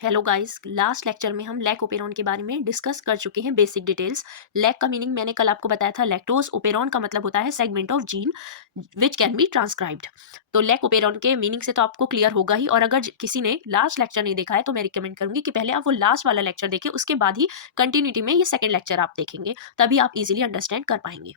Hello guys, last lecture में हम lac operon के बारे में डिस्कस कर चुके हैं बेसिक डिटेल्स। लैक का मीनिंग मैंने कल आपको बताया था लैक्टोज। ओपेरॉन का मतलब होता है segment of gene which can be transcribed. तो लैक ओपेरॉन के मीनिंग से तो आपको क्लियर होगा ही, और अगर किसी ने लास्ट लेक्चर नहीं देखा है तो मैं रिकमेंड करूंगी कि पहले आप वो लास्ट वाला लेक्चर देखें, उसके बाद ही कंटिन्यूटी में ये सेकंड लेक्चर आप देखेंगे, तभी आप इजीली अंडरस्टैंड कर पाएंगे।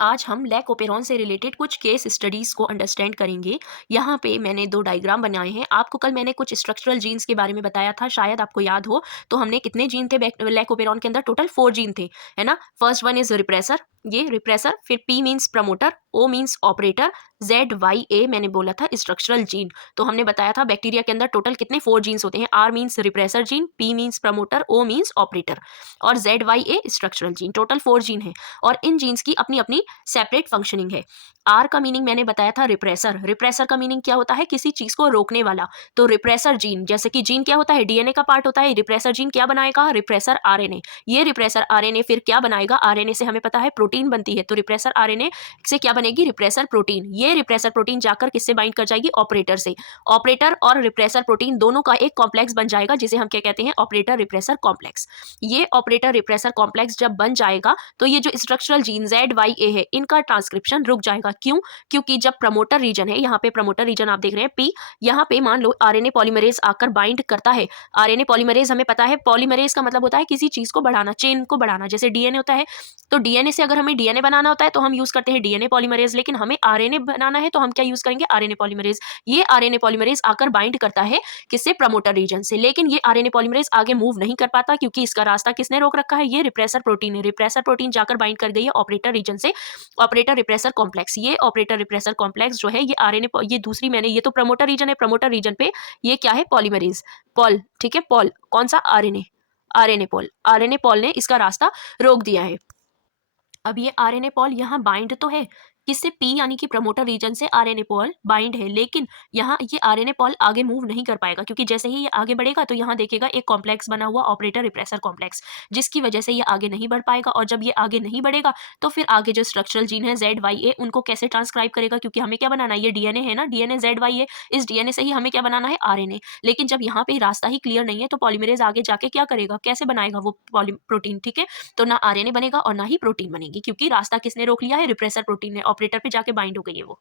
आज हम लैक ओपेरॉन से रिलेटेड कुछ केस स्टडीज को अंडरस्टैंड करेंगे। यहाँ पे मैंने दो डायग्राम बनाए हैं। आपको कल मैंने कुछ स्ट्रक्चरल जीन्स के बारे में बताया था, शायद आपको याद हो। तो हमने कितने जीन थे लैक ओपेरॉन के अंदर? टोटल 4 जीन थे, है ना। फर्स्ट वन इज रिप्रेसर, ये रिप्रेसर। फिर P means promoter, O means operator, Z Y A मैंने बोला था स्ट्रक्चरल जीन। तो हमने बताया था बैक्टीरिया के अंदर टोटल कितने 4 जीन्स होते हैं। R means repressor gene, P means promoter, O means operator और Z Y A structural gene. Total 4 gene है और इन जीन्स की अपनी अपनी सेपरेट फंक्शनिंग है। आर का मीनिंग मैंने बताया था रिप्रेसर। रिप्रेसर का मीनिंग क्या होता है? किसी चीज को रोकने वाला। तो रिप्रेसर जीन, जैसे कि जीन क्या होता है? डीएनए का पार्ट होता है। रिप्रेसर जीन क्या बनाएगा? Repressor RNA. ये रिप्रेसर आरएनए फिर क्या बनाएगा? आरएनए से हमें पता है प्रोटीन बनती है, तो रिप्रेसर आरएनए से क्या बनेगी? Repressor protein. ये रिप्रेसर प्रोटीन जाकर किससे बाइंड कर जाएगी? ऑपरेटर से। ऑपरेटर और रिप्रेसर प्रोटीन दोनों का एक कॉम्प्लेक्स बन जाएगा, जिसे हम क्या कहते हैं? Operator repressor complex. ये ऑपरेटर रिप्रेसर कॉम्प्लेक्स जब बन जाएगा तो ये जो स्ट्रक्चरल जीन जेड वाई ए है, इनका ट्रांसक्रिप्शन रुक जाएगा। क्यों? क्योंकि जब प्रमोटर रीजन है, यहाँ पे प्रमोटर रीजन आप देख रहे हैं पी, यहाँ पे मान लो आरएनए पॉलीमरेज आकर बाइंड करता है। आरएनए पॉलीमरेज हमें पता है, पॉलीमरेज का मतलब होता है किसी चीज को बढ़ाना, चेन को बढ़ाना। जैसे डीएनए होता है, तो डीएनए से अगर हमें डीएनए बनाना होता है तो हम यूज करते हैं डीएनए पॉलीमरेज, लेकिन हमें आरएनए बनाना है तो हम क्या यूज करेंगे? RNA polymerase. ये आरएनए पॉलीमरेज आकर बाइंड करता है किससे? प्रमोटर रीजन से। लेकिन ये आरएनए पॉलीमरेज आगे मूव नहीं कर पाता, क्योंकि इसका रास्ता किसने रोक रखा है? ये रिप्रेसर प्रोटीन है। रिप्रेसर प्रोटीन जाकर बाइंड कर गई है ऑपरेटर रीजन से, ऑपरेटर रिप्रेसर कॉम्प्लेक्स। ये ऑपरेटर रिप्रेसर कॉम्प्लेक्स जो है ये आरएनए, ये दूसरी मैंने, ये तो प्रमोटर रीजन है, प्रमोटर रीजन पे ये क्या है? पॉलीमरेज पॉल, ठीक है। पॉल कौन सा? RNA. RNA pol, RNA pol ने इसका रास्ता रोक दिया है। अब ये आरएनए पॉल यहाँ बाइंड तो है किससे? पी यानी कि प्रमोटर रीजन से आरएनए पॉल बाइंड है, लेकिन यहाँ ये आरएनए पॉल आगे मूव नहीं कर पाएगा, क्योंकि जैसे ही ये आगे बढ़ेगा तो यहाँ देखेगा एक कॉम्प्लेक्स बना हुआ ऑपरेटर रिप्रेसर कॉम्प्लेक्स, जिसकी वजह से ये आगे नहीं बढ़ पाएगा। और जब ये आगे नहीं बढ़ेगा तो फिर आगे जो स्ट्रक्चरल जीन है जेड वाई ए, उनको कैसे ट्रांसक्राइब करेगा? क्योंकि हमें क्या बनाना है? ये डीएनए है ना, डीएनए जेड वाई ए, इस डीएनए से ही हमें क्या बनाना है? आरएनए। लेकिन जब यहाँ पे रास्ता ही क्लियर नहीं है तो पॉलीमरेज आगे जाके क्या करेगा? कैसे बनाएगा वो प्रोटीन? ठीक है, तो ना आरएनए बनेगा और ना ही प्रोटीन बनेगी, क्योंकि रास्ता किसने रोक लिया है? रिप्रेसर प्रोटीन ने। ऑपरेटर पे जाके बाइंड हो गई है वो।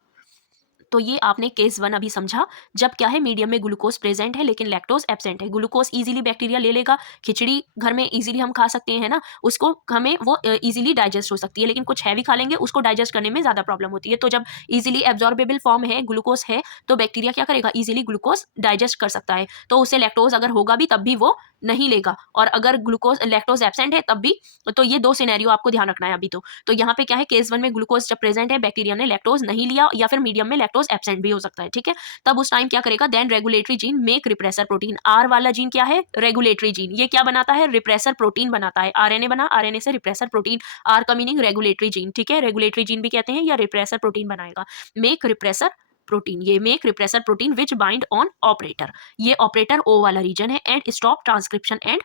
तो ये आपने केस 1 अभी समझा, जब क्या है? मीडियम में ग्लूकोज प्रेजेंट है लेकिन लैक्टोज एब्सेंट है। ग्लूकोज इजीली बैक्टीरिया ले लेगा, खिचड़ी घर में इजीली हम खा सकते हैं, है ना, उसको हमें वो इजीली डाइजेस्ट हो सकती है। लेकिन कुछ हैवी खा लेंगे, उसको डाइजेस्ट करने में ज्यादा प्रॉब्लम होती है। तो जब इजीली एब्जॉर्बेबल फॉर्म है, ग्लूकोज है, तो बैक्टीरिया क्या करेगा? इजीली ग्लूकोज डाइजेस्ट कर सकता है। तो उसे लैक्टोज अगर होगा भी तब भी वो नहीं लेगा, और अगर ग्लूकोज लैक्टोज एब्सेंट है तब भी। तो ये दो सिनेरियो आपको ध्यान रखना है अभी। तो यहाँ पे क्या है? केस 1 में ग्लूकोज जब प्रेजेंट है, बैक्टीरिया ने लैक्टोज नहीं लिया, या फिर मीडियम में लैक्टोज एब्सेंट भी हो सकता है, ठीक है। तब उस टाइम क्या करेगा? Then regulatory gene make repressor protein. R वाला जीन क्या है? Regulatory gene. ये क्या बनाता है? रिप्रेसर प्रोटीन बनाता है। आरएनए बना, आरएनए से रिप्रेसर प्रोटीन। आर का मीनिंग रेगुलेटरी जीन, ठीक है। रेगुलेटरी जीन भी कहते हैं, या रिप्रेसर प्रोटीन बनाएगा। मेक रिप्रेसर प्रोटीन, ये make repressor protein which bind on operator. ये ऑपरेटर ओ वाला रीजन है। And stop transcription and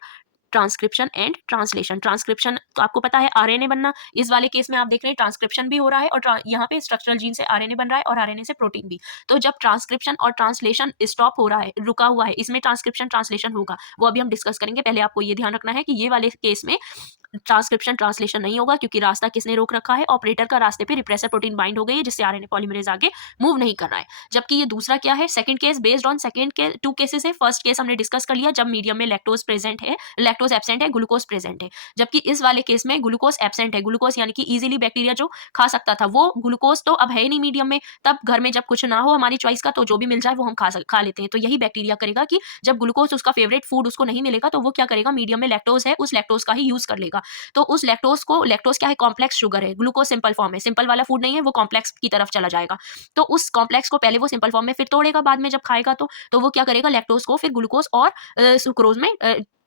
translation. Transcription तो आपको पता है आरएनए बनना, इस वाले केस में आप देख रहे हैं ट्रांसक्रिप्शन भी हो रहा है, और यहाँ पे स्ट्रक्चरल जीन से आरएनए बन रहा है और आरएनए से प्रोटीन भी। तो जब ट्रांसक्रिप्शन और ट्रांसलेशन स्टॉप हो रहा है, रुका हुआ है, इसमें ट्रांसक्रिप्शन ट्रांसलेशन होगा, वो अभी हम डिस्कस करेंगे। पहले आपको ये ध्यान रखना है कि ये वाले केस में ट्रांसक्रिप्शन ट्रांसलेशन नहीं होगा, क्योंकि रास्ता किसने रोक रखा है? ऑपरेटर का। रास्ते पे रिप्रेसर प्रोटीन बाइंड हो गई है, जिससे आरएनए पॉलीमरेज आगे मूव नहीं कर रहा है। जबकि ये दूसरा क्या है? Second case. Based on second के 2 केसेस है। फर्स्ट केस हमने डिस्कस कर लिया, जब मीडियम में लैक्टोज प्रेजेंट है, लैक्टोज एब्सेंट है, ग्लूकोज प्रेजेंट है। जबकि इस वाले केस में ग्लूकोज एब्सेंट है। ग्लूकोज यानी कि इजीली बैक्टीरिया जो खा सकता था, वो ग्लूकोज तो अब है ही नहीं मीडियम में। तब घर में जब कुछ ना हो हमारी चॉइस का, तो जो भी मिल जाए वो हम खा लेते हैं। तो यही बैक्टीरिया करेगा कि जब ग्लूकोज उसका फेवरेट फूड उसको नहीं मिलेगा, तो वो क्या करेगा? मीडियम में लैक्टोज है, उस लैक्टोज का ही यूज कर लेगा। तो उस लैक्टोज को, लैक्टोज क्या है? कॉम्प्लेक्स शुगर है। ग्लूकोज सिंपल फॉर्म है, सिंपल वाला फूड नहीं है, वो कॉम्प्लेक्स की तरफ चला जाएगा। तो उस कॉम्प्लेक्स को पहले वो सिंपल फॉर्म में फिर तोड़ेगा बाद में जब खाएगा, तो वो क्या करेगा? लैक्टोज को फिर ग्लूकोज और सुक्रोज में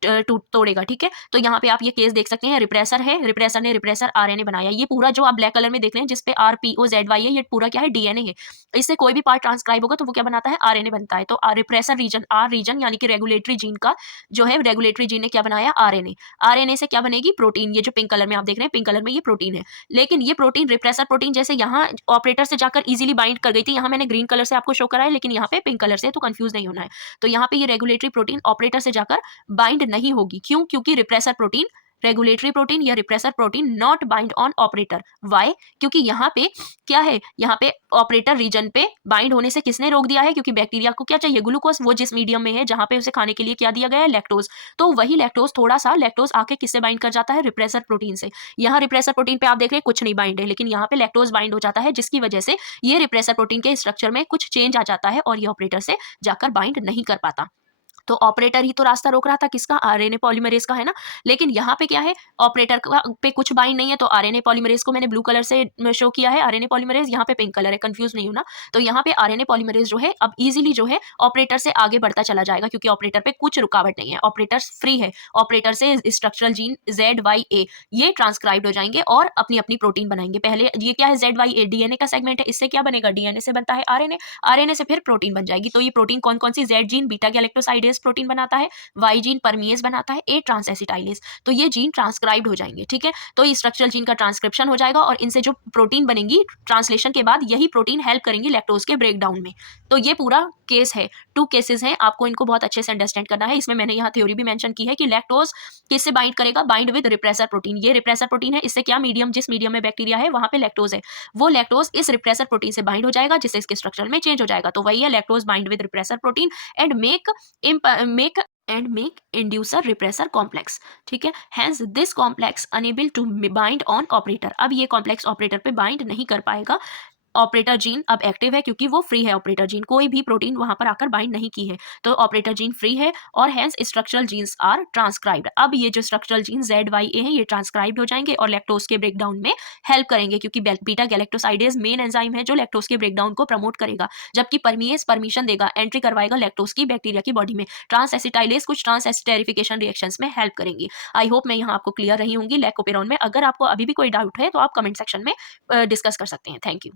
तोड़ेगा, ठीक है। तो यहाँ पे आप ये केस देख सकते हैं, रिप्रेसर है, रिप्रेसर ने रिप्रेसर आरएनए बनाया। ये पूरा जो आप ब्लैक कलर में देख रहे हैं जिसपे RPOZY है, ये पूरा क्या है, डीएनए है। इससे कोई भी पार्ट ट्रांसक्राइब होगा तो वो क्या बनाता है, आरएनए बनता है। तो रिप्रेसर रीजन, आर रीजन यानी कि रेगुलेटरी जीन का जो है, रेगुलेटरी जीन ने क्या बनाया, आरएनए। आरएनए से क्या बनेगी, प्रोटीन। ये जो पिंक कलर में आप देख रहे हैं, पिंक कलर में ये प्रोटीन है। लेकिन ये प्रोटीन, रिप्रेसर प्रोटीन जैसे यहाँ ऑपरेटर से जाकर इजीली बाइंड कर गई थी, यहाँ मैंने ग्रीन कलर से आपको शो करा है, लेकिन यहाँ पे पिंक कलर से, तो कंफ्यूज नहीं होना है। तो यहाँ पे ये रेगुलेटरी प्रोटीन ऑपरेटर से जाकर बाइंड नहीं होगी। क्यों? क्योंकि रिप्रेसर प्रोटीन, रेगुलेटरी प्रोटीन या repressor protein not bind on operator. Why? क्योंकि यहाँ पे क्या है, यहाँ पे ऑपरेटर रीजन पे बाइंड होने से किसने रोक दिया है, क्योंकि बैक्टीरिया को क्या चाहिए, ग्लूकोज। वो जिस मीडियम में है जहां पे उसे खाने के लिए क्या दिया गया है, लैक्टोज। तो वही लैक्टोज, थोड़ा सा लैक्टोज आके किससे बाइंड कर जाता है, रिप्रेसर प्रोटीन से। यहाँ रिप्रेसर प्रोटीन पे आप देख रहे हैं कुछ नहीं बाइंड है, लेकिन यहाँ पे लैक्टोज बाइंड हो जाता है, जिसकी वजह से ये रिप्रेसर प्रोटीन के स्ट्रक्चर में कुछ चेंज आ जाता है और ये ऑपरेटर से जाकर बाइंड नहीं कर पाता। तो ऑपरेटर ही तो रास्ता रोक रहा था, किसका, आरएनए पॉलीमरेज का, है ना। लेकिन यहाँ पे क्या है, ऑपरेटर पे कुछ बाइंड नहीं है, तो आरएनए पॉलीमरेज को मैंने ब्लू कलर से शो किया है, आरएनए पॉलीमरेज, यहाँ पे पिंक कलर है, कंफ्यूज नहीं होना। तो यहाँ पे आरएनए पॉलीमरेज जो है अब इजीली जो है ऑपरेटर से आगे बढ़ता चला जाएगा, क्योंकि ऑपरेटर पे कुछ रुकावट नहीं है, ऑपरेटर फ्री है। ऑपरेटर से स्ट्रक्चरल जीन ZYA ये ट्रांसक्राइब्ड हो जाएंगे और अपनी अपनी प्रोटीन बनाएंगे। पहले ये क्या है, ZYA डीएनए का सेगमेंट है, इससे क्या बनेगा, डीएनए से बनता है आरएनए, आरएनए से फिर प्रोटीन बन जाएगी। तो ये प्रोटीन कौन कौन सी, Z gene beta galactosidase protein बनाता है, Y जीन परमीएज बनाता है, A ट्रांसएसिटाइलेज। तो ये जीन ट्रांसक्राइब्ड हो जाएंगे, ठीक है। तो ये स्ट्रक्चरल जीन का ट्रांसक्रिप्शन हो जाएगा और इनसे जो प्रोटीन बनेंगी ट्रांसलेशन के बाद, यही प्रोटीन हेल्प करेंगी लैक्टोज के ब्रेकडाउन में। तो ये पूरा केस है, 2 केसेस हैं, आपको इनको बहुत अच्छे से अंडरस्टैंड करना है। इसमें मैंने यहाँ थ्योरी भी मेंशन की है कि लैक्टोज किससे बाइंड करेगा, बाइंड विद रिप्रेसर प्रोटीन। ये रिप्रेसर प्रोटीन है, इससे क्या, मीडियम, जिस मीडियम में बैक्टीरिया है वहां पे लैक्टोज है, वो लैक्टोज इस रिप्रेसर प्रोटीन से बाइंड हो जाएगा, जिससे इसके स्ट्रक्चर में चेंज हो जाएगा। तो वही है, lactose bind with repressor protein and make inducer repressor complex, ठीक है। Hence this complex unable to bind on operator. अब ये कॉम्प्लेक्स ऑपरेटर पे बाइंड नहीं कर पाएगा। ऑपरेटर जीन अब एक्टिव है क्योंकि वो फ्री है, ऑपरेटर जीन कोई भी प्रोटीन वहां पर आकर बाइंड नहीं की है, तो ऑपरेटर जीन फ्री है और hence structural genes are transcribed. अब ये जो स्ट्रक्चरल जीन ZYA हैं, ये ट्रांसक्राइब्ड हो जाएंगे और लैक्टोज के ब्रेकडाउन में हेल्प करेंगे, क्योंकि बीटा गैलेक्टोसाइडेज मेन एंजाइम है जो लैक्टोज के ब्रेकडाउन को प्रमोट करेगा, जबकि परमीएज परमिशन देगा, एंट्री करवाएगा लैक्टोज की बैक्टीरिया की बॉडी में। ट्रांसएसिटाइलेज कुछ ट्रांसएस्टेरिफिकेशन रिएक्शंस में हेल्प करेंगी। आई होप मैं यहाँ आपको क्लियर रही होंगी लैकोपेरॉन में। अगर आपको अभी भी कोई डाउट है तो आप कमेंट सेक्शन में डिस्कस कर सकते हैं। Thank you.